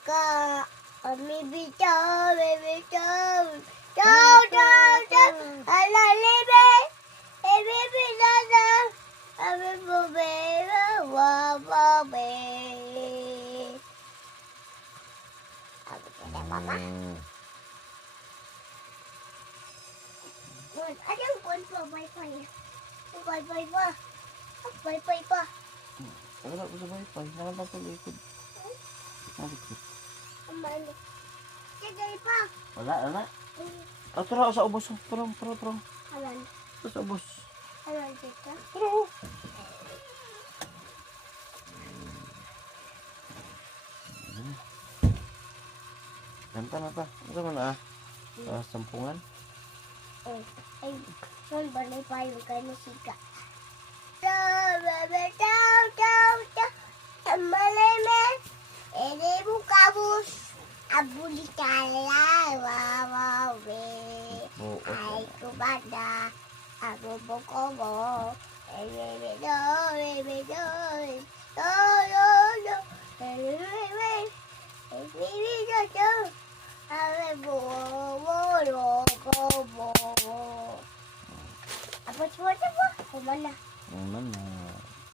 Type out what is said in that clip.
ka. Baby chow, baby chow. Chow, chow, chow. Ala, libe. Baby, dada. Baby, baby, baby. Sabi ko na, mama. Anong kuwan pa? Wi-Fi. Wi-Fi pa. Wi-Fi pa. Wala ko sa wifi. Naman pa sa likod. Malikot. Amali. Sigay pa. Wala, wala. Tara sa ubos. Tara. Alan. Sa ubos. Alan dito. Tara. Ganta na ta. Ano man sampungan. Ay, son balay pa yung kay musika. Chow, baby, chow, chow, chow. Amalay, man. Ede bukabus. Abulikala. Wow, ay, kubada. Ako bukobo. Baby, do, baby, do. Do. Baby, do, do. Ay, bo. Apa cuaca ba? Kumana? Mana?